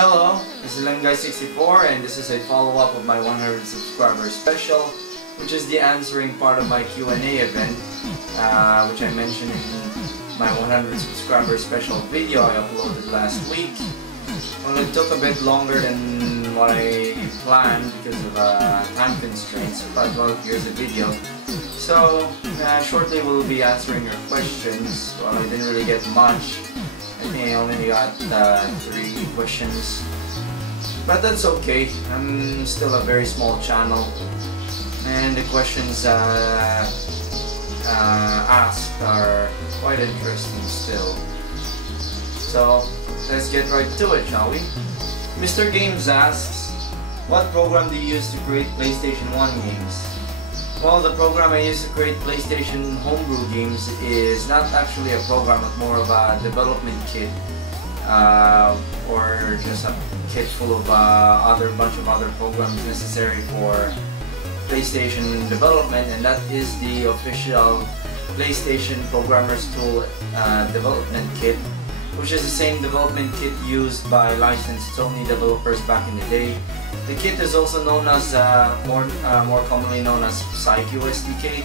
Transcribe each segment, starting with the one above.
Hello, this is Lameguy64 and this is a follow-up of my 100 subscriber special, which is the answering part of my Q&A event, which I mentioned in my 100 subscriber special video I uploaded last week. Well, it took a bit longer than what I planned because of time constraints, but well, here's the video. So, shortly we'll be answering your questions. Well, I didn't really get much. I think I only got 3 questions, but that's okay. I'm still a very small channel, and the questions asked are quite interesting still. So let's get right to it, shall we? Mr. Games asks, what program do you use to create PlayStation 1 games? Well, the program I use to create PlayStation homebrew games is not actually a program, but more of a development kit, or just a kit full of bunch of other programs necessary for PlayStation development, and that is the official PlayStation Programmer's Tool development kit, which is the same development kit used by licensed Sony developers back in the day. The kit is also known as, more commonly known as PsyQ SDK,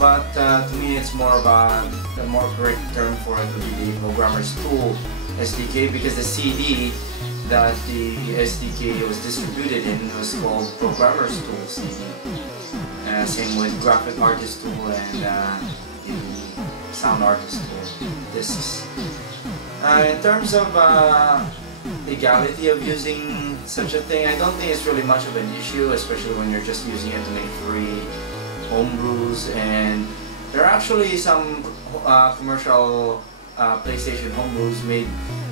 but to me it's more of the more correct term for it would be the Programmer's Tool SDK, because the CD that the SDK was distributed in was called Programmer's Tool CD. Same with Graphic Artist Tool and the Sound Artist Tool discs. In terms of legality of using such a thing, I don't think it's really much of an issue, especially when you're just using it to make free homebrews. And there are actually some commercial PlayStation homebrews made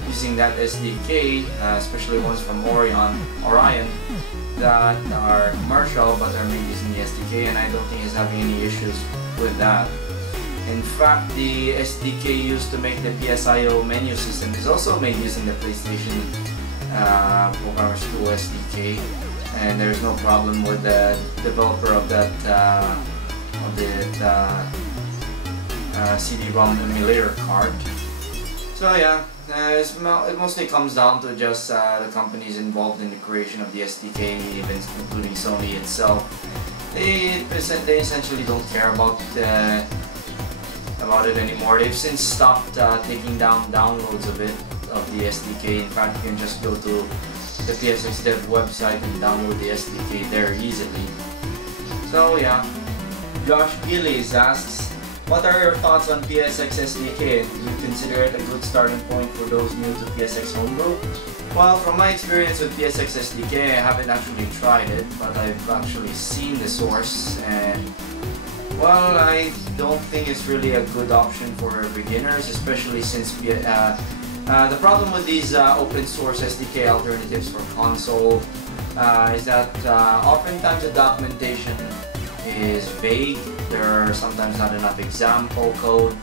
using that SDK, especially ones from Orion that are commercial but are made using the SDK, and I don't think it's having any issues with that. In fact, the SDK used to make the PSIO menu system is also made using the PlayStation Programmer's Tool SDK, and there's no problem with the developer of that CD-ROM emulator card. So yeah, it mostly comes down to just the companies involved in the creation of the SDK, even including Sony itself. They essentially don't care about it anymore. They've since stopped taking down downloads of the SDK. In fact, you can just go to the PSX Dev website and download the SDK there easily. So yeah, Josh Gillies asks, what are your thoughts on PSX SDK? Do you consider it a good starting point for those new to PSX Homebrew? Well, from my experience with PSX SDK, I haven't actually tried it, but I've actually seen the source, and well, I don't think it's really a good option for beginners, especially since the problem with these open source SDK alternatives for console is that oftentimes the documentation is vague. There are sometimes not enough example code,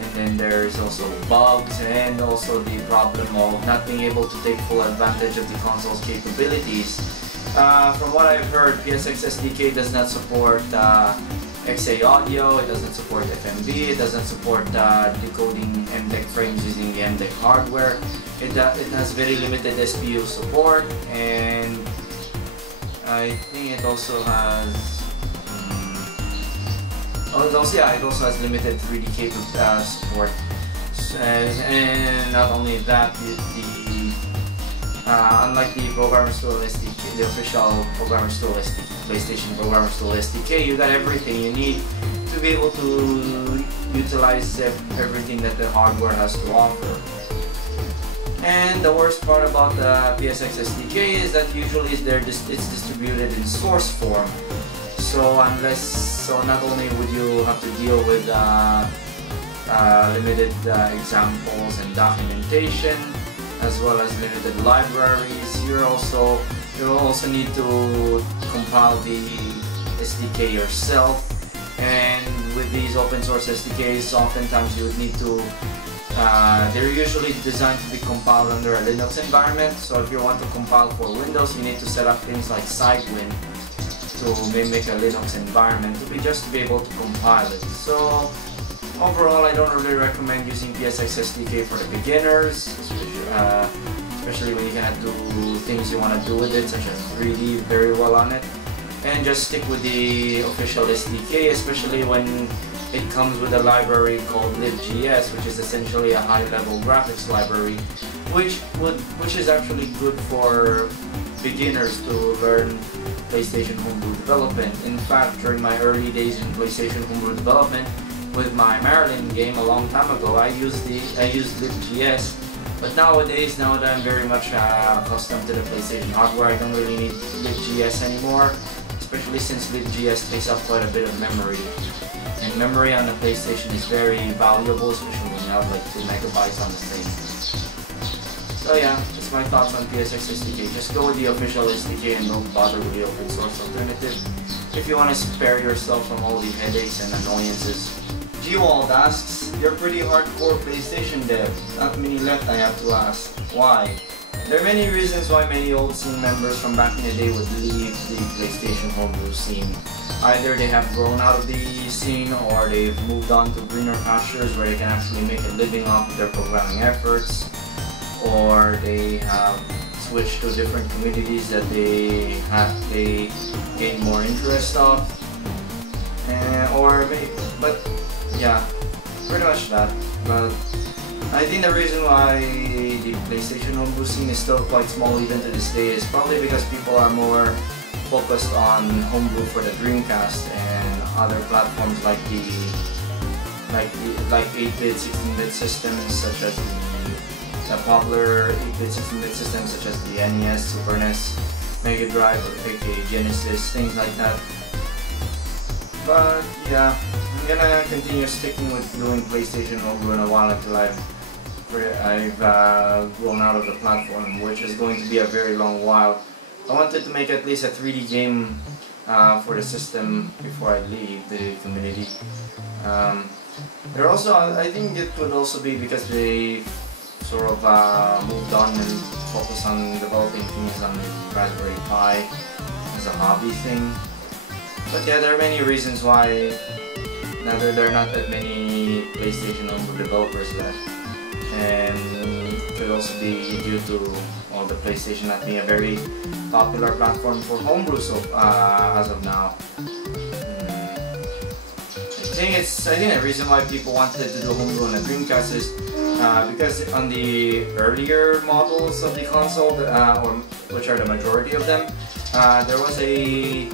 and then there's also bugs, and also the problem of not being able to take full advantage of the console's capabilities. From what I've heard, PSX SDK does not support XA audio, it doesn't support FMV, it doesn't support decoding MDEC frames using the MDEC hardware. It has very limited SPU support, and I think it also has it also has limited 3D support. And not only that, unlike the Programmer's Tool SDK, the official Programmer's Tool SDK, PlayStation Programmer's Tool SDK, you got everything you need to be able to utilize everything that the hardware has to offer. And the worst part about the PSX SDK is that usually it's distributed in source form. So not only would you have to deal with limited examples and documentation, as well as limited libraries, you'll also need to compile the SDK yourself. And with these open source SDKs, oftentimes you would need to they're usually designed to be compiled under a Linux environment. So if you want to compile for Windows, you need to set up things like Sidewin to mimic a Linux environment just to be able to compile it. So Overall, I don't really recommend using PSX SDK for the beginners. especially when you cannot do things you want to do with it, such as 3D very well on it. And just stick with the official SDK, especially when it comes with a library called libgs, which is essentially a high-level graphics library, which is actually good for beginners to learn PlayStation homebrew development. In fact, during my early days in PlayStation homebrew development with my Marilyn game a long time ago, I used libgs. But nowadays, now that I'm very much accustomed to the PlayStation hardware, I don't really need libgs anymore, especially since libgs takes up quite a bit of memory. And memory on the PlayStation is very valuable, especially when you have like 2 megabytes on the thing. So yeah, that's my thoughts on PSX SDK. Just go with the official SDK and don't bother with the open source alternative if you want to spare yourself from all the headaches and annoyances. Gwald asks, you're pretty hardcore PlayStation dev. Not many left, I have to ask. Why? There are many reasons why many old scene members from back in the day would leave the PlayStation homebrew scene. Either they have grown out of the scene, or they've moved on to greener pastures where they can actually make a living off of their programming efforts, or they have switched to different communities that they gain more interest of, but yeah, pretty much that. But I think the reason why the PlayStation homebrew scene is still quite small even to this day is probably because people are more focused on homebrew for the Dreamcast and other platforms like 8-bit, 16-bit systems, such as the popular 8-bit, 16-bit systems such as the NES, Super NES, Mega Drive, or aka Genesis, things like that. But yeah, I'm gonna continue sticking with doing PlayStation homebrew in a while until I've grown out of the platform, which is going to be a very long while. I wanted to make at least a 3D game for the system before I leave the community. I think it could also be because they sort of moved on and focused on developing things on Raspberry Pi as a hobby thing. But yeah, there are many reasons why there are not that many PlayStation homebrew developers left. And it could also be due to the PlayStation not being a very popular platform for homebrew as of now. I think the reason why people wanted to do homebrew on the Dreamcast is because on the earlier models of the console, which are the majority of them, there was a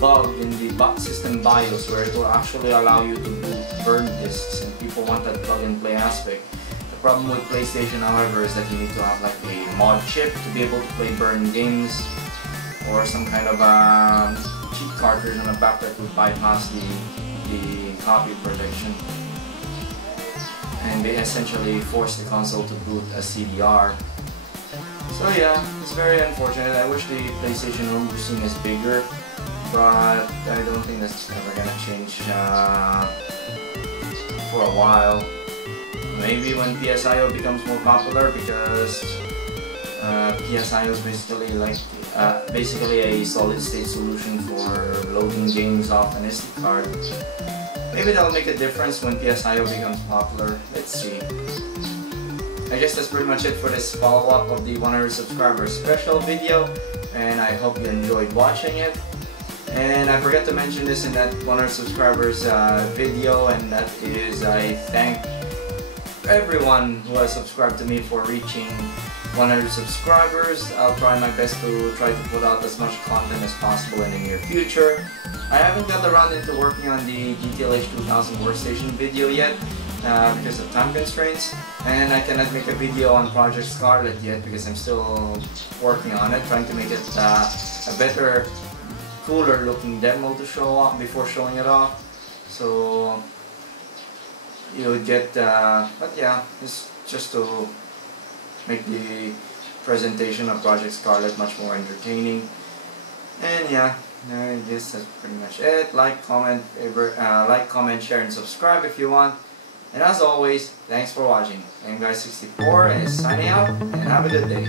bug in the system BIOS where it will actually allow you to boot burn disks, and people want that plug-and-play aspect. The problem with PlayStation, however, is that you need to have like a mod chip to be able to play burn games, or some kind of cheat cartridge on the back that would bypass the copy protection, and they essentially force the console to boot a CDR. So yeah, it's very unfortunate. I wish the PlayStation homebrew scene is bigger, but I don't think that's ever gonna change for a while. Maybe when PSIO becomes more popular, because PSIO is basically a solid-state solution for loading games off an SD card. Maybe that'll make a difference when PSIO becomes popular. Let's see. I guess that's pretty much it for this follow-up of the 100 subscribers special video, and I hope you enjoyed watching it. And I forgot to mention this in that 100 subscribers video, and that is I thank everyone who has subscribed to me for reaching 100 subscribers. I'll try my best to put out as much content as possible in the near future. I haven't got around into working on the GTLH 2000 workstation video yet because of time constraints, and I cannot make a video on Project Scarlet yet because I'm still working on it, trying to make it a better, cooler looking demo to show off before showing it off. So you would get, but yeah, it's just to make the presentation of Project Scarlet much more entertaining. And yeah, I guess that's pretty much it. Like, comment, share, and subscribe if you want. And as always, thanks for watching. Lameguy64 is signing out, and have a good day.